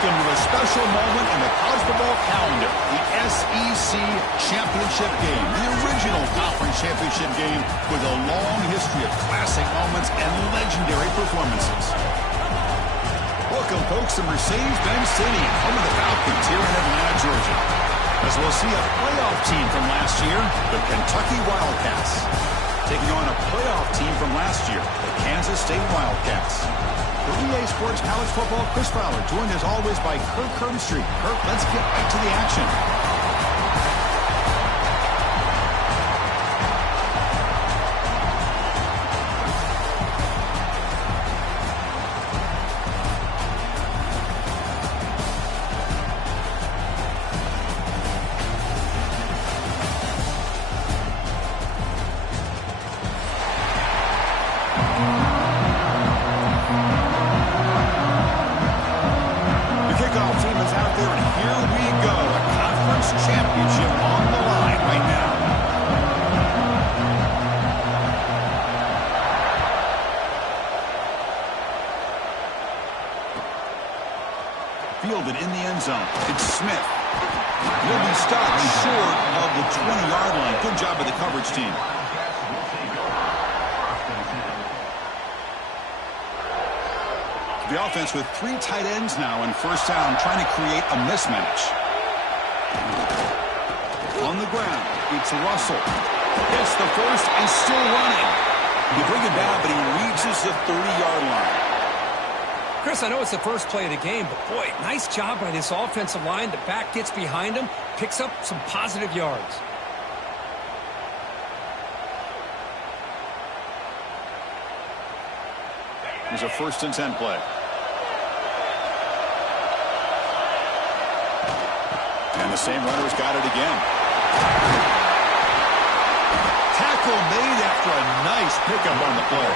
Welcome to a special moment in the college football calendar, the SEC Championship Game, the original conference championship game with a long history of classic moments and legendary performances. Welcome, folks, to Mercedes-Benz Stadium, home of the Falcons here in Atlanta, Georgia. As we'll see a playoff team from last year, the Kentucky Wildcats, taking on a playoff team from last year, the Kansas State Wildcats. For EA Sports College Football, Chris Fowler, joined as always by Kirk Herbstreit. Kirk, let's get back to the action. Championship on the line right now. Fielded in the end zone. It's Smith. He'll be stopped short of the 20-yard line. Good job by the coverage team. The offense with 3 tight ends now in first down, trying to create a mismatch. On the ground, it's Russell. Gets the first and still running. You bring it down, but he reaches the 30-yard line. Chris, I know it's the first play of the game, but boy, nice job by this offensive line. The back gets behind him, picks up some positive yards. Here's a 1st and 10 play. And the same runner's got it again. Tackle made after a nice pickup on the play.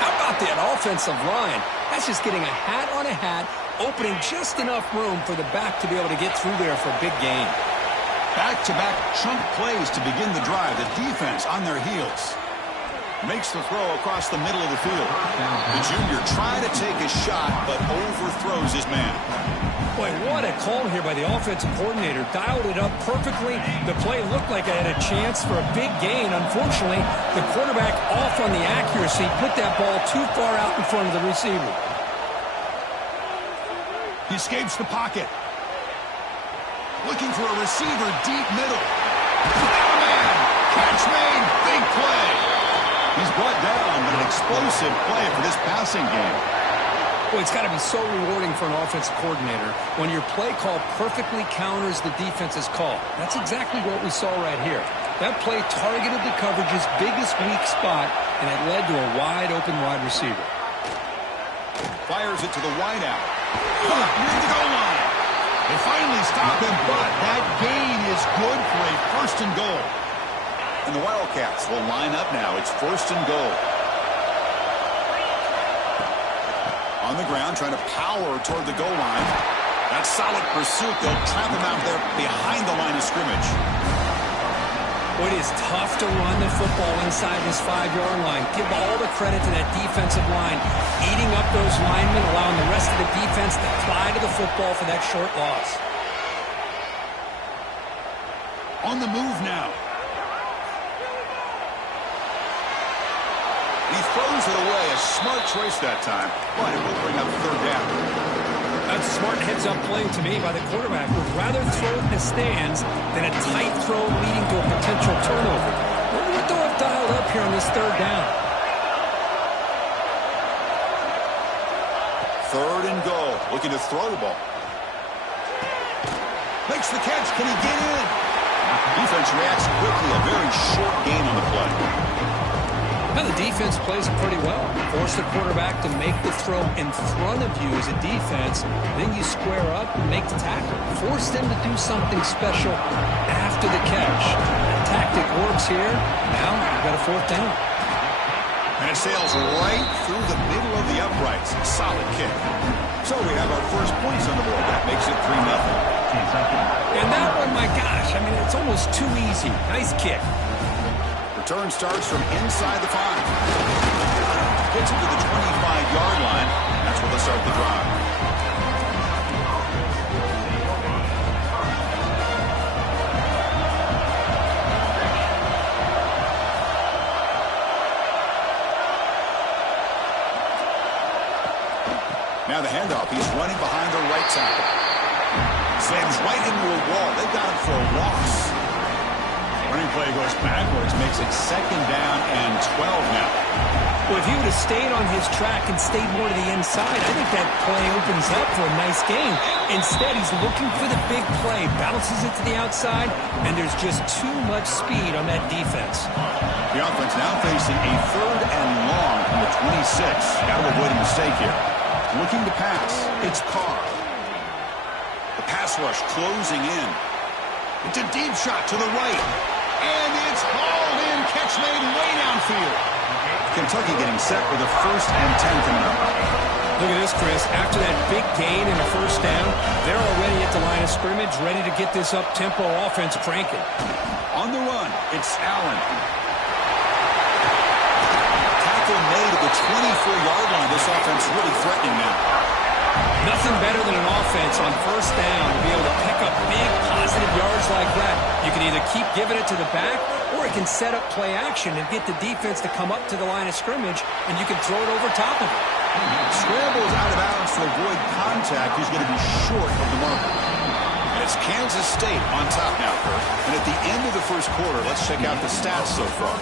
How about that offensive line? That's just getting a hat on a hat, opening just enough room for the back to be able to get through there for a big gain. Back-to-back chunk plays to begin the drive. The defense on their heels. Makes the throw across the middle of the field. The junior tried to take a shot, but overthrows his man. Boy, what a call here by the offensive coordinator. Dialed it up perfectly. The play looked like it had a chance for a big gain. Unfortunately, the quarterback off on the accuracy, put that ball too far out in front of the receiver. He escapes the pocket. Looking for a receiver deep middle. Oh, man! Catch made. Big play. He's brought down, but an explosive play for this passing game. Boy, it's got to be so rewarding for an offensive coordinator when your play call perfectly counters the defense's call. That's exactly what we saw right here. That play targeted the coverage's biggest weak spot, and it led to a wide-open wide receiver. Fires it to the wideout. Near the goal line. They finally stop him, but that gain is good for a 1st and goal. And the Wildcats will line up now. It's 1st and goal. On the ground, trying to power toward the goal line. That solid pursuit. They'll trap him out there behind the line of scrimmage. Boy, it is tough to run the football inside this 5-yard line. Give all the credit to that defensive line. Eating up those linemen, allowing the rest of the defense to fly to the football for that short loss. On the move now. He throws it away. A smart choice that time, but it will bring up 3rd down. That's a smart heads-up play to me by the quarterback. Would rather throw it in the stands than a tight throw leading to a potential turnover. Wonder what they'll have dialed up here on this 3rd down. 3rd and goal. Looking to throw the ball. Makes the catch. Can he get in? Defense reacts quickly. A very short gain on the play. Now the defense plays it pretty well. Force the quarterback to make the throw in front of you as a defense. Then you square up and make the tackle. Force them to do something special after the catch. That tactic works here. Now you've got a 4th down. And it sails right through the middle of the uprights. Solid kick. So we have our first points on the board. That makes it 3-0. And that one, my gosh, I mean, it's almost too easy. Nice kick. Return starts from inside the 5. Gets it to the 25-yard line. That's where they'll start the drive. Now the handoff. He's running behind the right tackle. Slams right into a wall. They got him for a loss. Running play goes backwards, makes it 2nd down and 12 now. Well, if he would have stayed on his track and stayed more to the inside, I think that play opens up for a nice gain. Instead, he's looking for the big play, bounces it to the outside, and there's just too much speed on that defense. The offense now facing a 3rd and long from the 26. Got to avoid a mistake here. Looking to pass. It's Carr. The pass rush closing in. It's a deep shot to the right. And it's hauled in. Catch made way downfield. Kentucky getting set for the 1st and 10 coming up. Look at this, Chris. After that big gain and a 1st down, they're already at the line of scrimmage, ready to get this up-tempo offense cranking. On the run, it's Allen. Tackle made at the 24-yard line. This offense really threatening now. Nothing better than an offense on 1st down to be able to pick up big positive yards like that. You can either keep giving it to the back, or it can set up play action and get the defense to come up to the line of scrimmage, and you can throw it over top of it. Scrambles out of bounds to avoid contact. He's going to be short of the mark. And it's Kansas State on top now, Kurt. And at the end of the 1st quarter, let's check out the stats so far.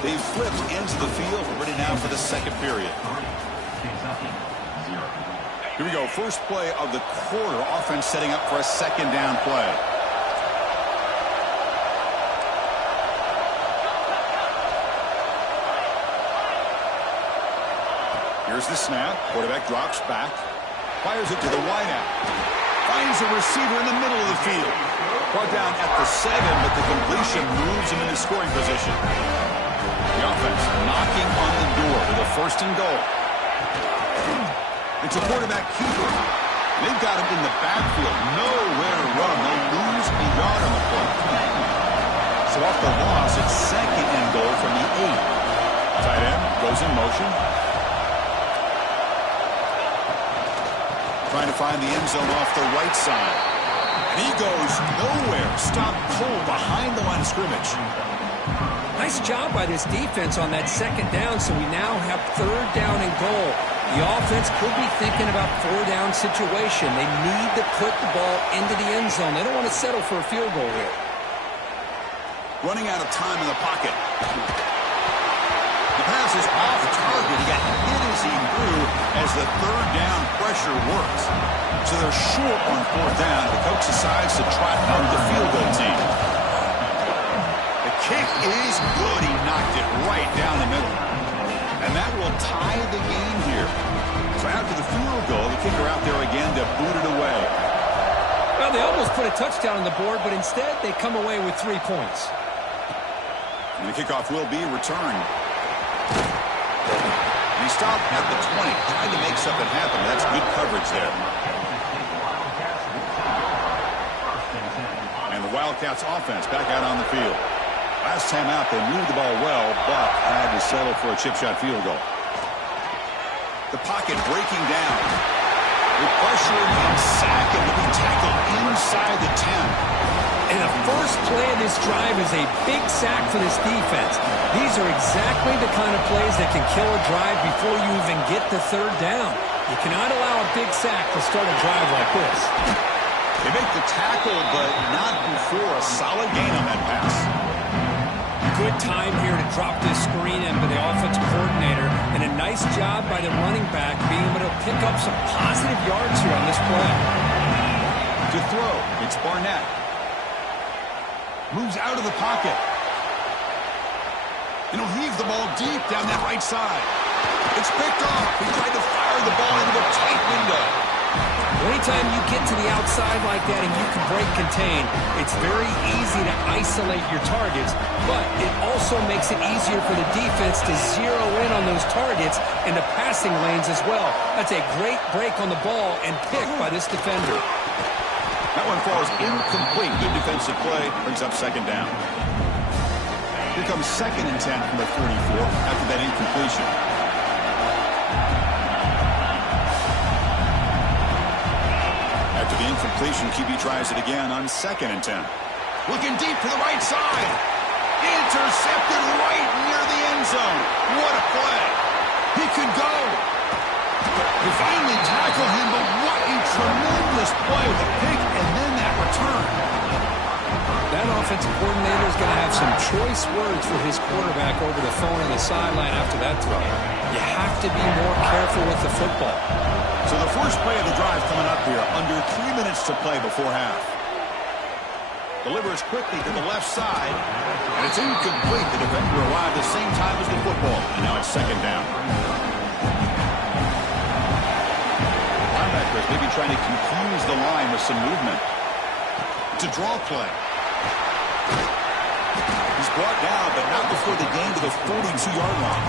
They've flipped into the field. We're ready now for the 2nd period. Here we go. First play of the quarter. Offense setting up for a 2nd down play. Here's the snap. Quarterback drops back. Fires it to the wideout. Finds a receiver in the middle of the field. Brought down at the 7, but the completion moves him into scoring position. The offense knocking on the door with a 1st and goal. It's a quarterback keeper. They've got him in the backfield. Nowhere to run. They'll lose a yard on the play. So off the loss, it's 2nd and goal from the 8. Tight end goes in motion. Trying to find the end zone off the right side. And he goes nowhere. Stop cold behind the line of scrimmage. Nice job by this defense on that 2nd down, so we now have 3rd down and goal. The offense could be thinking about 4-down situation. They need to put the ball into the end zone. They don't want to settle for a field goal here. Running out of time in the pocket. The pass is off target. He got hit as he grew as the 3rd down pressure works. So they're short on 4th down. The coach decides to trot out the field goal team. The kick is good. He knocked it right down the middle. And that will tie the game here. So after the field goal, the kicker out there again to boot it away. Well, they almost put a touchdown on the board, but instead they come away with 3 points. And the kickoff will be returned. And he stopped at the 20, trying to make something happen. That's good coverage there. And the Wildcats offense back out on the field. Last time out, they moved the ball well, but had to settle for a chip shot field goal. The pocket breaking down. With pressure and sack, and will be tackled inside the 10. And the first play of this drive is a big sack for this defense. These are exactly the kind of plays that can kill a drive before you even get the 3rd down. You cannot allow a big sack to start a drive like this. They make the tackle, but not before a solid gain on that pass. Good time here to drop this screen in by the offensive coordinator, and a nice job by the running back being able to pick up some positive yards here on this play. To throw, it's Barnett. Moves out of the pocket. And he'll heave the ball deep down that right side. It's picked off. He tried to fire the ball into a tight window. Anytime you get to the outside like that and you can break contain, it's very easy to isolate your targets, but it also makes it easier for the defense to zero in on those targets and the passing lanes as well. That's a great break on the ball and pick by this defender. That one falls incomplete. Good defensive play. Brings up 2nd down. Here comes 2nd and 10 from the 44 after that incompletion. After the incompletion, QB tries it again on 2nd and 10. Looking deep to the right side. Intercepted right near the end zone. What a play. He could go. They finally tackle play with a pick and then that return. That offensive coordinator is going to have some choice words for his quarterback over the phone on the sideline after that throw. You have to be more careful with the football. So the first play of the drive coming up here, under 3 minutes to play before half. Delivers quickly to the left side, and it's incomplete. The defender arrived at the same time as the football, and now it's second down. Linebackers maybe trying to confuse the line with some movement. It's a draw play. He's brought down, but not before the gain to the 42-yard line.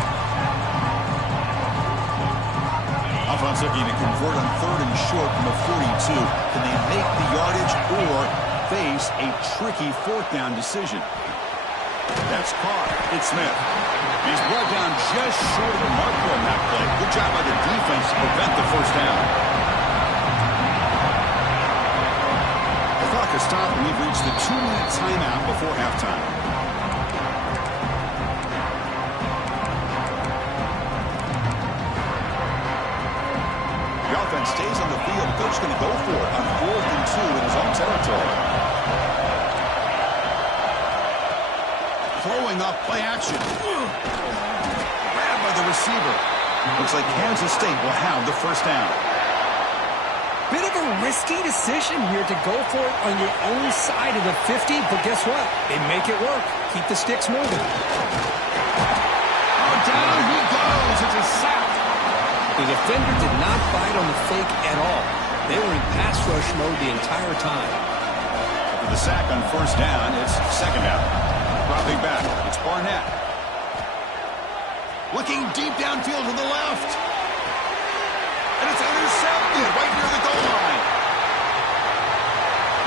Offense looking to convert on 3rd and short from the 42. Can they make the yardage or face a tricky 4th down decision? That's caught. It's Smith. He's brought down just short of the marker on that play. Good job by the defense to prevent the first down. The clock has stopped, and we've reached the 2-minute timeout before halftime. The offense stays on the field. The coach is going to go for it on 4th and 2 in his own territory. Throwing up play action. Grabbed by the receiver. Looks like Kansas State will have the first down. Bit of a risky decision here to go for it on your own side of the 50, but guess what? They make it work. Keep the sticks moving. Oh, down he goes. It's a sack. The defender did not bite on the fake at all. They were in pass rush mode the entire time. After the sack on first down, it's second down. Dropping back, it's Barnett. Looking deep downfield to the left. And it's intercepted right near the goal line.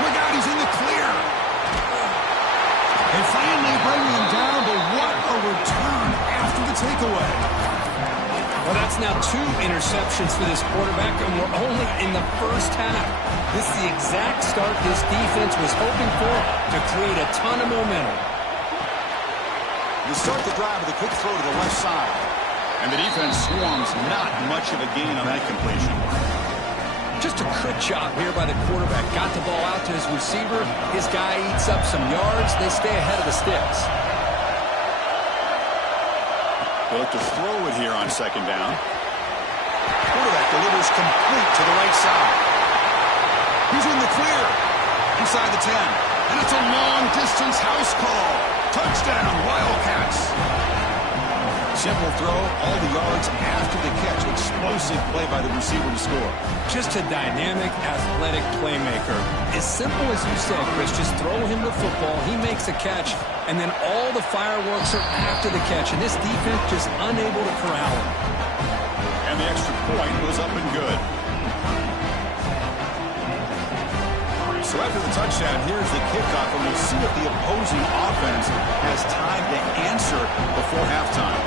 Look out, he's in the clear. They finally bring him down, but what a return after the takeaway. Well, that's now 2 interceptions for this quarterback, and we're only in the first half. This is the exact start this defense was hoping for to create a ton of momentum. You start the drive with a quick throw to the left side. And the defense swarms, not much of a gain on that completion. Just a good job here by the quarterback. Got the ball out to his receiver. His guy eats up some yards. They stay ahead of the sticks. They'll look to throw it here on second down. Quarterback delivers complete to the right side. He's in the clear. Inside the 10. And it's a long-distance house call. Touchdown, Wildcats. Simple throw, all the yards after the catch. Explosive play by the receiver to score. Just a dynamic, athletic playmaker. As simple as you said, Chris, just throw him the football, he makes a catch, and then all the fireworks are after the catch, and this defense just unable to corral him. And the extra point was up and good. So after the touchdown, here's the kickoff, and we'll see if the opposing offense has time to answer before halftime.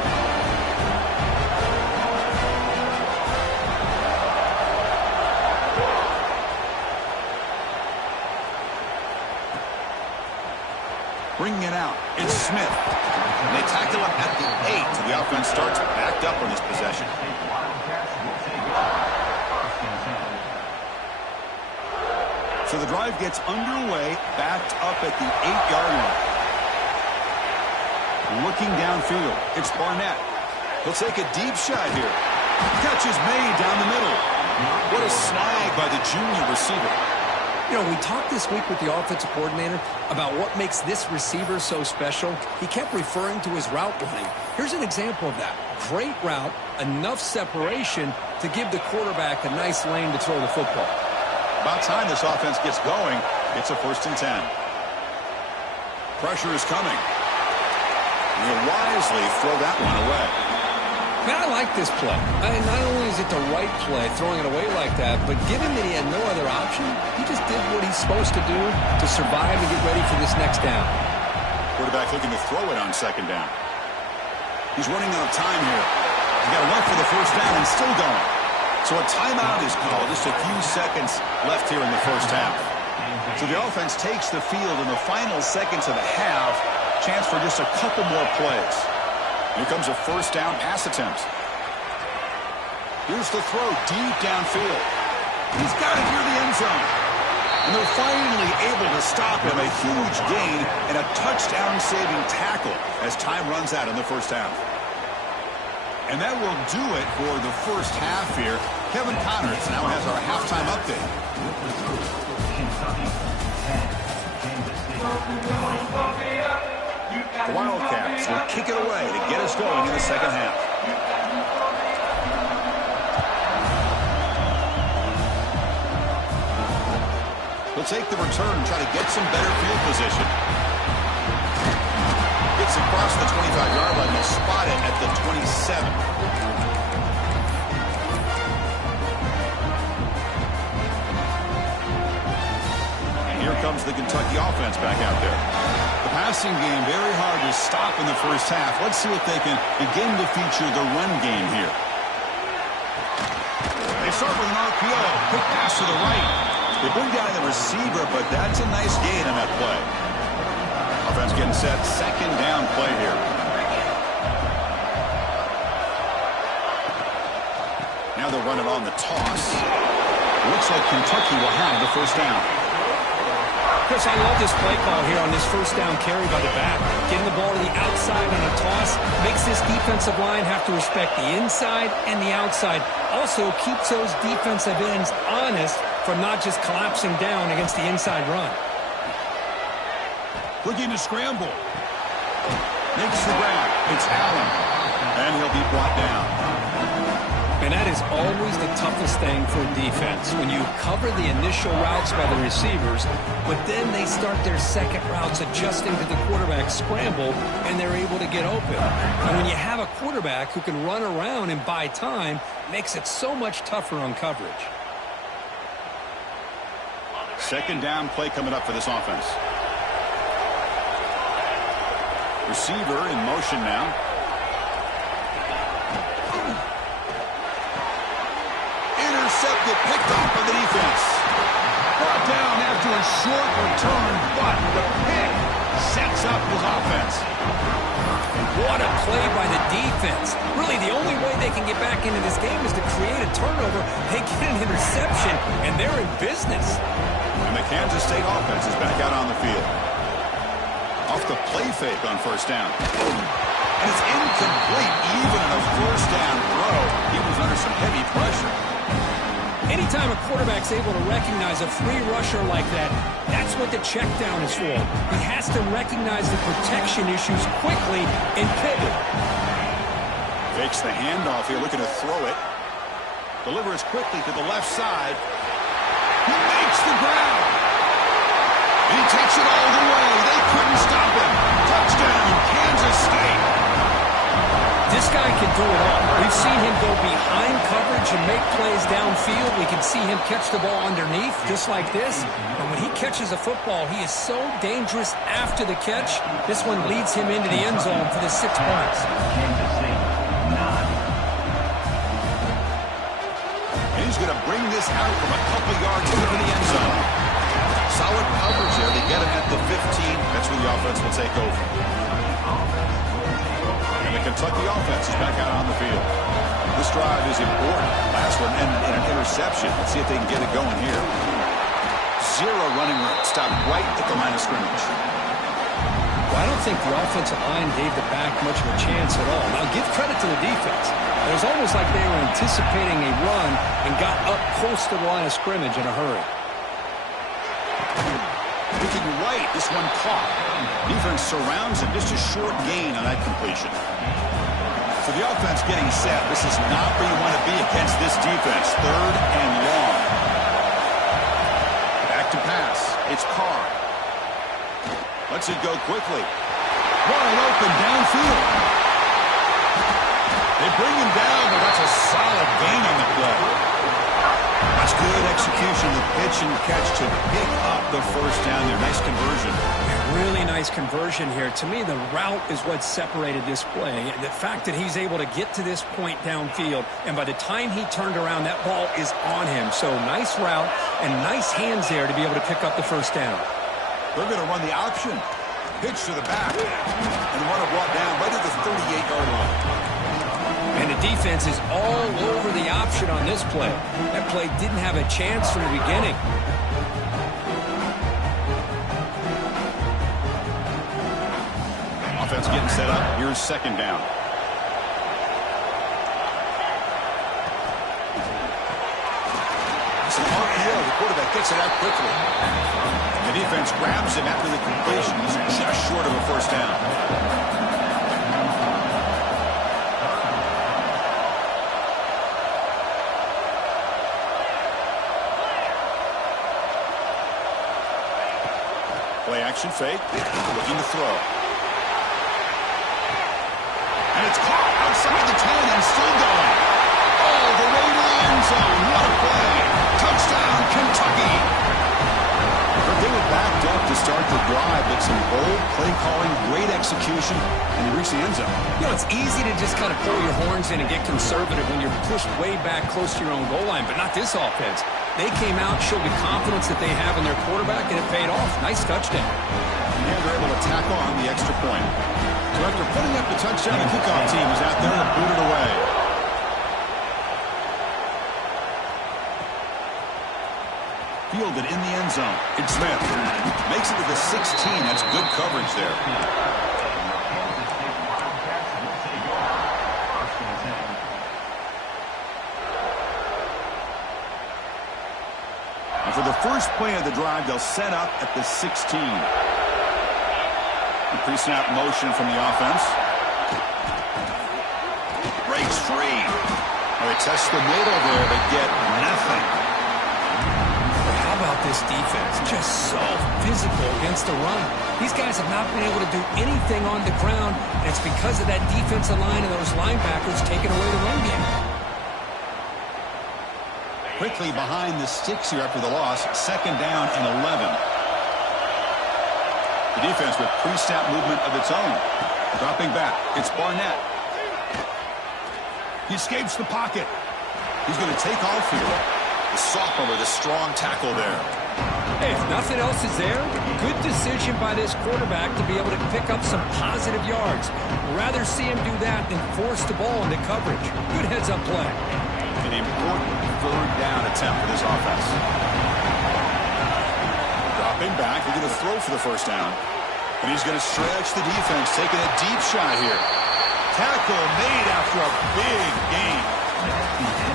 Bringing it out, it's Smith. And they tackle him at the 8, so the offense starts backed up on this possession. So the drive gets underway, backed up at the 8-yard line. Looking downfield, it's Barnett. He'll take a deep shot here. Catch is made down the middle. What a snag by the junior receiver. You know, we talked this week with the offensive coordinator about what makes this receiver so special. He kept referring to his route running. Here's an example of that. Great route, enough separation to give the quarterback a nice lane to throw the football. About time this offense gets going. It's a 1st and 10. Pressure is coming. And he'll wisely throw that one away. Man, I like this play. Not only is it the right play, throwing it away like that, but given that he had no other option, he just did what he's supposed to do to survive and get ready for this next down. Quarterback looking to throw it on second down. He's running out of time here. He's got to run for the first down and still going. So a timeout is called. Just a few seconds left here in the first half. So the offense takes the field in the final seconds of the half. Chance for just a couple more plays. Here comes a first down pass attempt. Here's the throw deep downfield. He's got it near the end zone. And they're finally able to stop him. A huge gain and a touchdown-saving tackle as time runs out in the first half. And that will do it for the first half here. Kevin Connors now has our halftime update. The Wildcats will kick it away to get us going in the second half. He'll take the return and try to get some better field position. Gets across the 25-yard line. They'll spot it at the 27. And here comes the Kentucky offense back out there. The passing game very hard to stop in the first half. Let's see if they can begin to feature the run game here. They start with an RPO. Quick pass to the right. They bring down the receiver, but that's a nice gain on that play. Offense getting set. Second down play here. Now they'll run it on the toss. Looks like Kentucky will have the first down. Chris, I love this play call here on this first down carry by the back. Getting the ball to the outside on a toss makes this defensive line have to respect the inside and the outside. Also keeps those defensive ends honest from not just collapsing down against the inside run. Looking to scramble. Makes the grab. It's Allen. And he'll be brought down. And that is always the toughest thing for defense. When you cover the initial routes by the receivers, but then they start their second routes adjusting to the quarterback's scramble, and they're able to get open. And when you have a quarterback who can run around and buy time, it makes it so much tougher on coverage. Second down play coming up for this offense. Receiver in motion now. Intercepted, picked off by the defense. Brought down after a short return, but the pick sets up his offense. What a play by the defense. Really, the only way they can get back into this game is to create a turnover. They get an interception, and they're in business. And the Kansas State offense is back out on the field. Off the play fake on first down. And it's incomplete, even on a first down throw. He was under some heavy pressure. Anytime a quarterback's able to recognize a free rusher like that, that's what the check down is for. He has to recognize the protection issues quickly and pivot. Fakes the handoff here, looking to throw it. Delivers quickly to the left side. He makes the grab. He takes it all the way. They couldn't stop him. Touchdown, Kansas State. This guy can do it all. We've seen him go behind coverage and make plays downfield. We can see him catch the ball underneath, just like this. And when he catches a football, he is so dangerous after the catch. This one leads him into the end zone for the 6 points. And he's going to bring this out from a couple yards into the end zone. Solid coverage there. They get him at the 15. That's where the offense will take over. And the Kentucky offense is back out on the field. This drive is important. Last one and an interception. Let's see if they can get it going here. Zero running room. Stop right at the line of scrimmage. Well, I don't think the offensive line gave the back much of a chance at all. Now, give credit to the defense. It was almost like they were anticipating a run and got up close to the line of scrimmage in a hurry. Looking right, this one caught. Defense surrounds him. Just a short gain on that completion. For the offense getting set, this is not where you want to be against this defense. Third and long. Back to pass. It's Carr. Lets it go quickly. Wide open downfield. They bring him down, but that's a solid gain on the play. That's good execution, the pitch and catch to pick up the first down there. Nice conversion. Really nice conversion here. To me, the route is what separated this play. The fact that he's able to get to this point downfield, and by the time he turned around, that ball is on him. So nice route and nice hands there to be able to pick up the first down. They're going to run the option. Pitch to the back. And run it brought down right at the 38-yard line. And the defense is all over the option on this play. That play didn't have a chance from the beginning. defense getting set up. Here's second down. It's an RPO. The quarterback gets it out quickly. The defense grabs him after the completion. He's just short of a first down. Play action fake. Looking to throw. And it's caught outside the 10 and still going. All the way to the end zone. What a play. Touchdown, Kentucky. They were backed up to start the drive, but some bold play calling, great execution, and they reached the end zone. You know, it's easy to just kind of pull your horns in and get conservative when you're pushed way back close to your own goal line, but not this offense. They came out, showed the confidence that they have in their quarterback, and it paid off. Nice touchdown. And they're able to tackle on the extra point. So after putting up the touchdown, the kickoff team is out there to boot it away. Fielded in the end zone. It's Smith. Makes it to the 16. That's good coverage there. And for the first play of the drive, they'll set up at the 16. Pre-snap motion from the offense. Breaks free. Well, they test the middle there, but get nothing. How about this defense? Just so physical against the run. These guys have not been able to do anything on the ground, and it's because of that defensive line and those linebackers taking away the run game. Quickly behind the sticks here after the loss. Second down and 11. The defense with pre-snap movement of its own. Dropping back. It's Barnett. He escapes the pocket. He's going to take off here. The sophomore with a strong tackle there. Hey, if nothing else is there, good decision by this quarterback to be able to pick up some positive yards. Rather see him do that than force the ball into coverage. Good heads-up play. An important third down attempt for this offense. Dropping back, they're going to throw for the first down. And he's going to stretch the defense, taking a deep shot here. Tackle made after a big gain.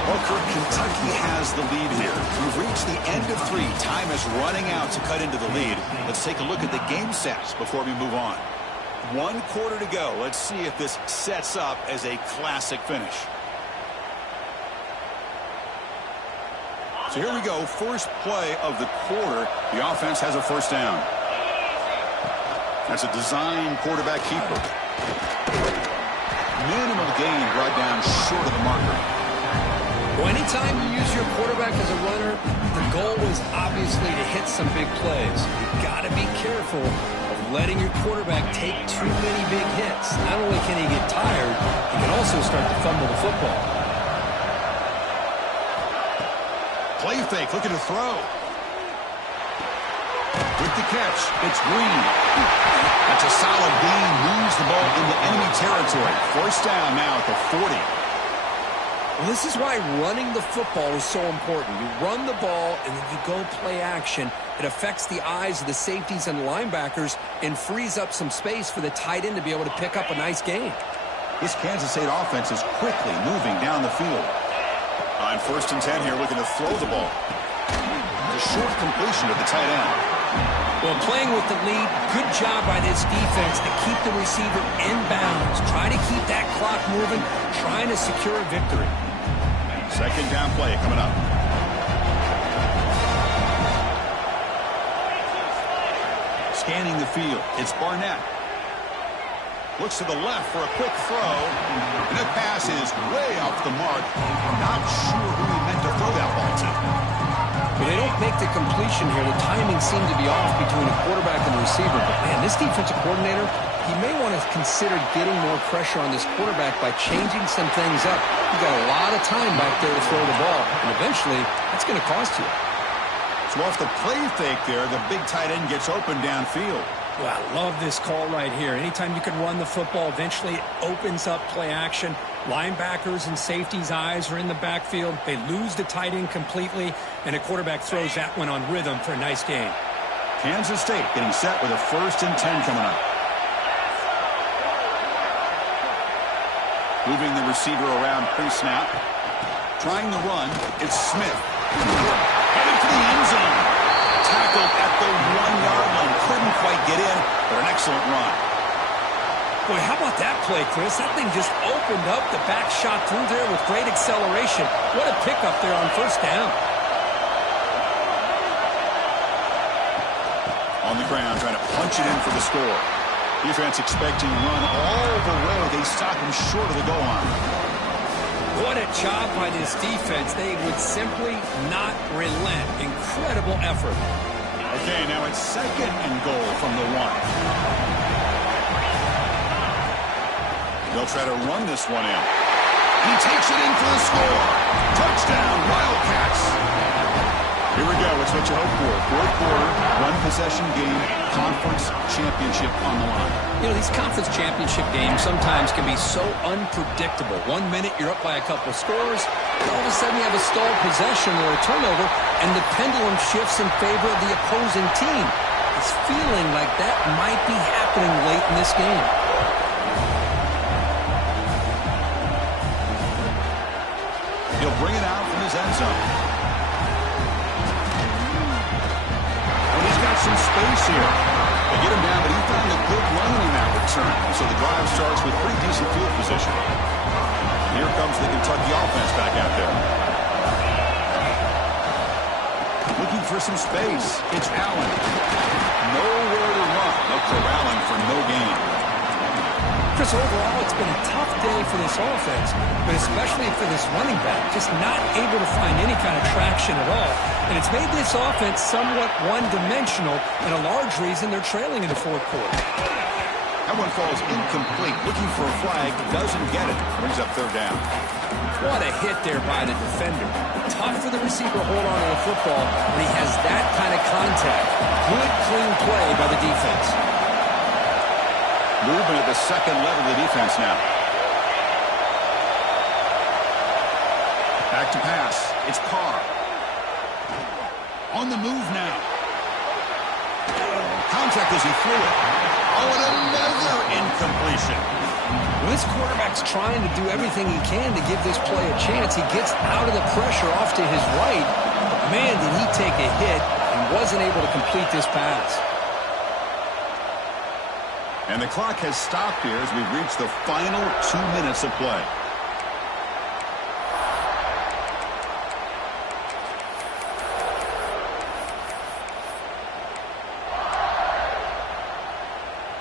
Well, Kirk, Kentucky has the lead here. We've reached the end of 3. Time is running out to cut into the lead. Let's take a look at the game sets before we move on. 1 quarter to go. Let's see if this sets up as a classic finish. So here we go. First play of the quarter. The offense has a first down. That's a design quarterback keeper. Minimal gain brought down short of the marker. Well, anytime you use your quarterback as a runner, the goal is obviously to hit some big plays. You've got to be careful of letting your quarterback take too many big hits. Not only can he get tired, he can also start to fumble the football. Play fake, looking to throw. With the catch, it's Green. That's a solid gain, moves the ball into enemy territory. First down now at the 40. Well, this is why running the football is so important. You run the ball, and then you go play action. It affects the eyes of the safeties and linebackers and frees up some space for the tight end to be able to pick up a nice gain. This Kansas State offense is quickly moving down the field. On 1st and 10 here, looking to throw the ball. The short completion of the tight end. Well, playing with the lead, good job by this defense to keep the receiver in bounds. Try to keep that clock moving, trying to secure a victory. Second down play coming up. Scanning the field, it's Barnett. Looks to the left for a quick throw. And that pass is way off the mark. Not sure who he meant to throw that ball to. But they don't make the completion here. The timing seemed to be off between the quarterback and the receiver. But, man, this defensive coordinator, he may want to consider getting more pressure on this quarterback by changing some things up. You've got a lot of time back there to throw the ball. And eventually, that's going to cost you. So off the play fake there, the big tight end gets open downfield. Well, I love this call right here. Anytime you can run the football, eventually it opens up play action. Linebackers and safeties' eyes are in the backfield. They lose the tight end completely, and a quarterback throws that one on rhythm for a nice gain. Kansas State getting set with a 1st and 10 coming up. Moving the receiver around pre-snap. Trying the run. It's Smith. Headed for the end zone. Tackled at the 1-yard line. Couldn't quite get in, but an excellent run. Boy, how about that play, Chris? That thing just opened up. The back shot through there with great acceleration. What a pickup there on first down. On the ground, trying to punch it in for the score. Defense expecting to run all the way. They stop him short of the goal line. What a job by this defense. They would simply not relent. Incredible effort. Okay, now it's 2nd and goal from the 1. They'll try to run this one in. And he takes it in for the score. Touchdown, Wildcats. Here we go. It's what you hope for. 4th quarter, 1-possession game, conference championship on the line. You know, these conference championship games sometimes can be so unpredictable. 1 minute you're up by a couple scores, and all of a sudden you have a stalled possession or a turnover, and the pendulum shifts in favor of the opposing team. It's feeling like that might be happening late in this game. He'll bring it out from his end zone. And he's got some space here. They get him down, but he found a good running in that return. So the drive starts with pretty decent field position. Here comes the Kentucky offense back out there. Looking for some space. It's Allen. Nowhere to run. No corralling for no gain. Chris, overall, it's been a tough day for this offense, but especially for this running back, just not able to find any kind of traction at all. And it's made this offense somewhat one-dimensional, and a large reason they're trailing in the 4th quarter. That one falls incomplete. Looking for a flag, doesn't get it. Brings up 3rd down. What a hit there by the defender. Tough for the receiver to hold on to the football when he has that kind of contact. Good, clean play by the defense. Movement at the 2nd level of the defense now. Back to pass. It's Carr. On the move now. Contact as he threw it. Oh, and another incompletion. When this quarterback's trying to do everything he can to give this play a chance, he gets out of the pressure off to his right. But man, did he take a hit and wasn't able to complete this pass. And the clock has stopped here as we've reached the final 2 minutes of play.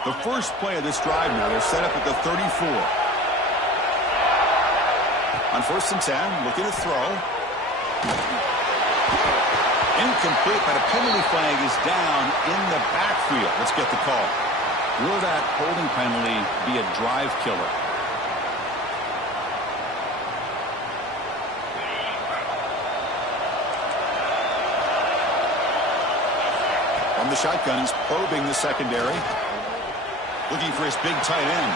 The first play of this drive now, they're set up at the 34. On 1st and 10, looking to throw. Incomplete, but a penalty flag is down in the backfield. Let's get the call. Will that holding penalty be a drive killer? From the shotgun, he's probing the secondary. Looking for his big tight end.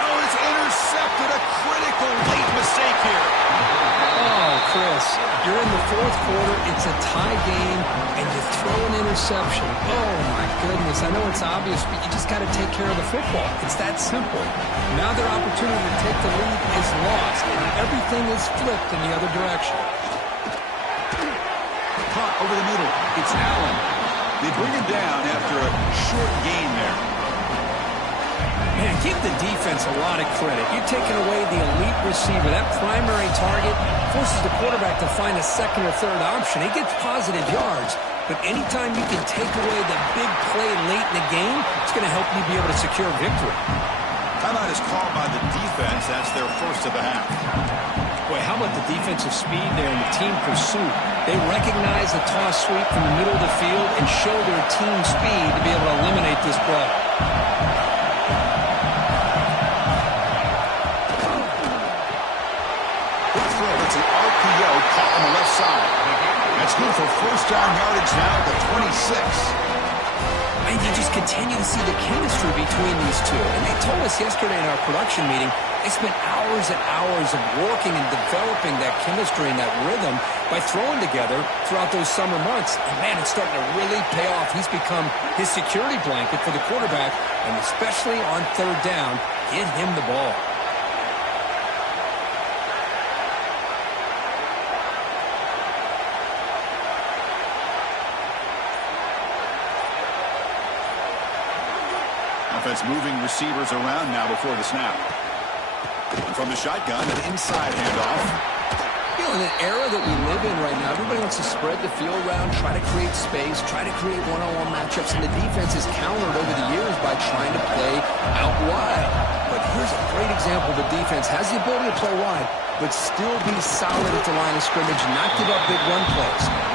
Oh, it's intercepted. A critical late mistake here. Oh, Chris, you're in the 4th quarter. It's a tie game, and you throw an interception. Oh, my goodness. I know it's obvious, but you just got to take care of the football. It's that simple. Now their opportunity to take the lead is lost, and everything is flipped in the other direction. Caught over the middle. It's Allen. They bring him down after a short gain there. Man, give the defense a lot of credit. You're taking away the elite receiver. That primary target forces the quarterback to find a 2nd or 3rd option. He gets positive yards, but anytime you can take away the big play late in the game, it's going to help you be able to secure victory. Timeout is called by the defense. That's their first of the half. Boy, how about the defensive speed there and the team pursuit? They recognize the toss sweep from the middle of the field and show their team speed to be able to eliminate this play. It's an RPO caught on the left side. That's good for 1st down yardage now at the 26. And you just continue to see the chemistry between these two. And they told us yesterday in our production meeting, they spent hours and hours of working and developing that chemistry and that rhythm by throwing together throughout those summer months. And man, it's starting to really pay off. He's become his security blanket for the quarterback, and especially on 3rd down, get him the ball. Offense moving receivers around now before the snap. And from the shotgun, an inside handoff. You know, in an era that we live in right now, everybody wants to spread the field around, try to create space, try to create one-on-one matchups, and the defense is countered over the years by trying to play out wide. But here's a great example. The defense has the ability to play wide, but still be solid at the line of scrimmage, not give up big run plays.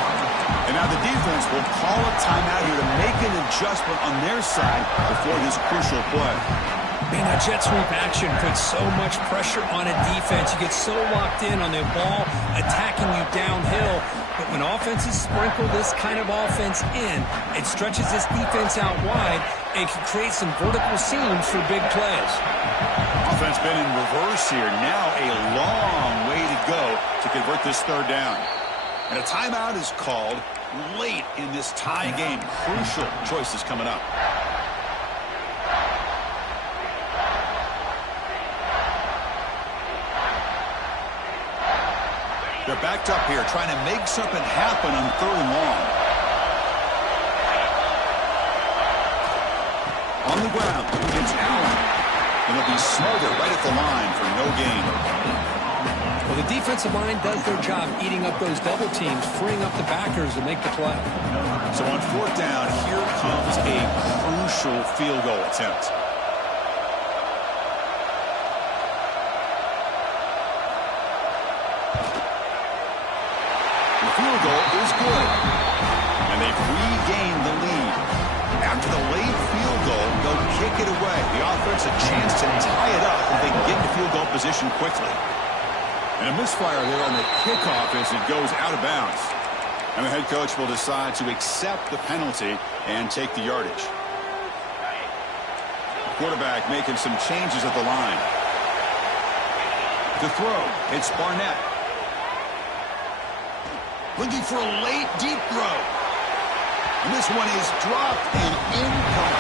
And now the defense will call a timeout here to make an adjustment on their side before this crucial play. Man, that jet sweep action puts so much pressure on a defense. You get so locked in on the ball attacking you downhill. But when offenses sprinkle this kind of offense in, it stretches this defense out wide and can create some vertical seams for big plays. Offense been in reverse here. Now a long way to go to convert this third down. And a timeout is called late in this tie game. Crucial choices coming up. They're backed up here, trying to make something happen on 3rd and long. On the ground, it's Allen. And he'll be smothered right at the line for no gain. Well, the defensive line does their job eating up those double teams, freeing up the backers to make the play. So on 4th down, here comes a crucial field goal attempt. Field goal is good. And they've regained the lead. After the late field goal, they'll kick it away. The offense a chance to tie it up if they can get into field goal position quickly. And a misfire there on the kickoff as it goes out of bounds. And the head coach will decide to accept the penalty and take the yardage. Quarterback making some changes at the line. To throw, it's Barnett. Looking for a late, deep throw. And this one is dropped and incomplete.